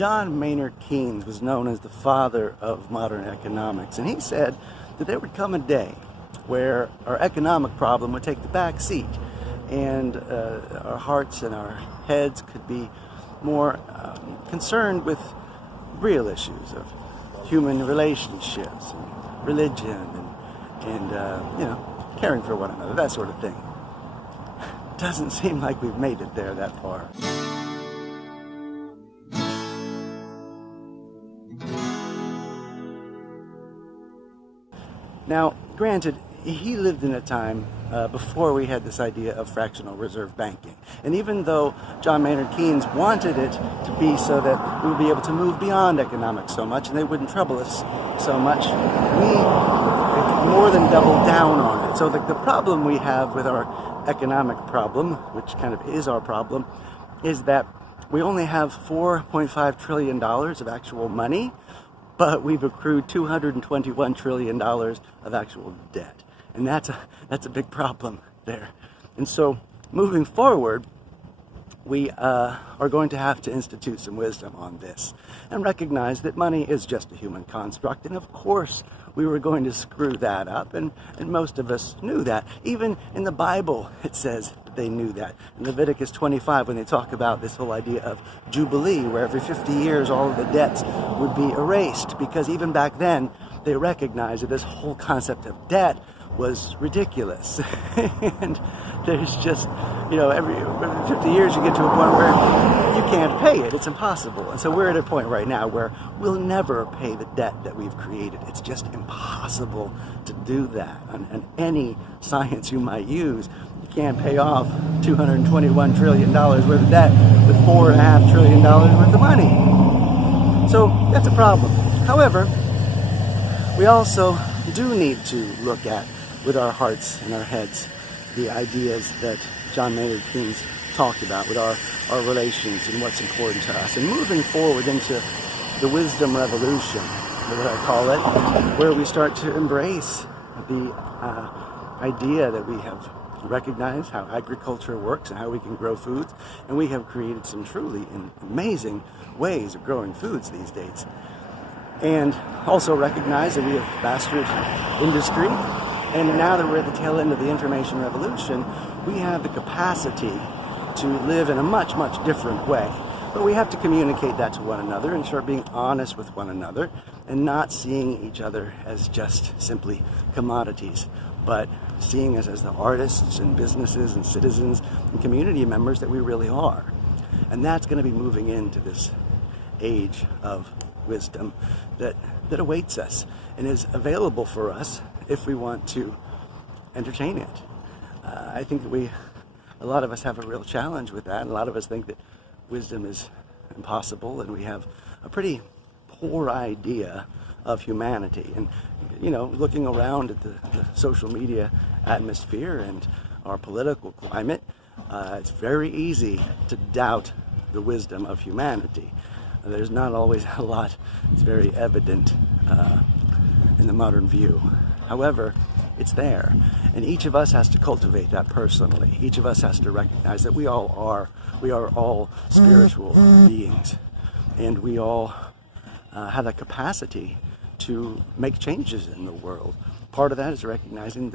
John Maynard Keynes was known as the father of modern economics, and he said that there would come a day where our economic problem would take the back seat, and our hearts and our heads could be more concerned with real issues of human relationships, and religion, and caring for one another, that sort of thing. Doesn't seem like we've made it there that far. Now, granted, he lived in a time before we had this idea of fractional reserve banking. And even though John Maynard Keynes wanted it to be so that we would be able to move beyond economics so much and they wouldn't trouble us so much, we more than doubled down on it. So the problem we have with our economic problem, which kind of is our problem, is that we only have $4.5 trillion of actual money, but we've accrued $221 trillion of actual debt. And that's a big problem there. And so moving forward, we are going to have to institute some wisdom on this and recognize that money is just a human construct. And of course, we were going to screw that up, and most of us knew that. Even in the Bible, it says that they knew that. In Leviticus 25, when they talk about this whole idea of Jubilee, where every 50 years all of the debts would be erased, because even back then, they recognized that this whole concept of debt was ridiculous. And there's just, every 50 years you get to a point where you can't pay it. It's impossible. And so we're at a point right now where we'll never pay the debt that we've created. It's just impossible to do that. On any science you might use, you can't pay off $221 trillion worth of debt with $4.5 trillion worth of money. So that's a problem. However, we also do need to look at, with our hearts and our heads, the ideas that John Maynard Keynes talked about with our relations and what's important to us. And moving forward into the wisdom revolution, what I call it, where we start to embrace the idea that we have recognized how agriculture works and how we can grow foods. And we have created some truly amazing ways of growing foods these days. And also recognize that we have mastered industry. And now that we're at the tail end of the information revolution, we have the capacity to live in a much, much different way. But we have to communicate that to one another and start being honest with one another and not seeing each other as just simply commodities, but seeing us as the artists and businesses and citizens and community members that we really are. And that's going to be moving into this age of wisdom that awaits us and is available for us if we want to entertain it. I think that a lot of us have a real challenge with that. A lot of us think that wisdom is impossible, and we have a pretty poor idea of humanity. And, looking around at the social media atmosphere and our political climate, it's very easy to doubt the wisdom of humanity. There's not always a lot that's very evident in the modern view. However, it's there, and each of us has to cultivate that personally. Each of us has to recognize that we are all spiritual beings, and we all have that capacity to make changes in the world. Part of that is recognizing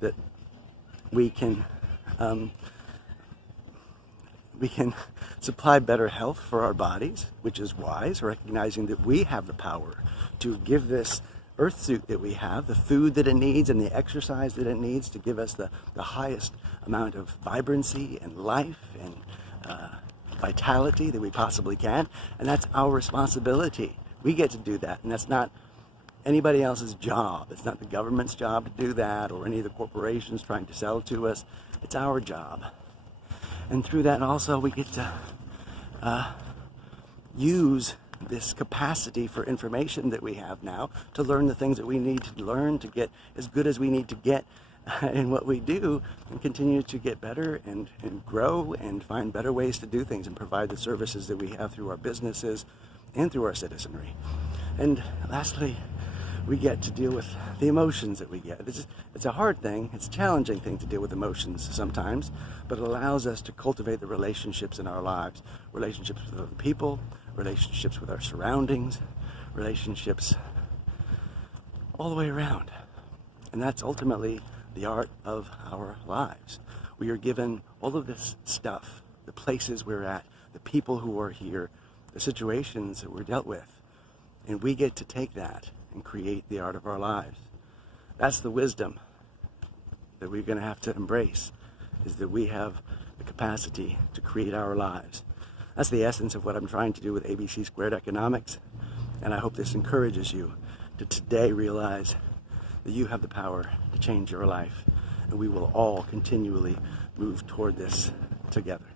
that we can supply better health for our bodies, which is wise, recognizing that we have the power to give this earth suit that we have the food that it needs and the exercise that it needs to give us the highest amount of vibrancy and life and vitality that we possibly can. And that's our responsibility. We get to do that, and that's not anybody else's job. It's not the government's job to do that, or any of the corporations trying to sell to us. It's our job. And through that also we get to use this capacity for information that we have now to learn the things that we need to learn to get as good as we need to get in what we do, and continue to get better and grow and find better ways to do things and provide the services that we have through our businesses and through our citizenry. And lastly, we get to deal with the emotions that we get. It's a hard thing, it's a challenging thing to deal with emotions sometimes, but it allows us to cultivate the relationships in our lives, relationships with other people, relationships with our surroundings, relationships all the way around. And that's ultimately the art of our lives. We are given all of this stuff, the places we're at, the people who are here, the situations that we're dealt with. And we get to take that and create the art of our lives. That's the wisdom that we're going to have to embrace, is that we have the capacity to create our lives. That's the essence of what I'm trying to do with ABC Squared Economics. And I hope this encourages you to today realize that you have the power to change your life. And we will all continually move toward this together.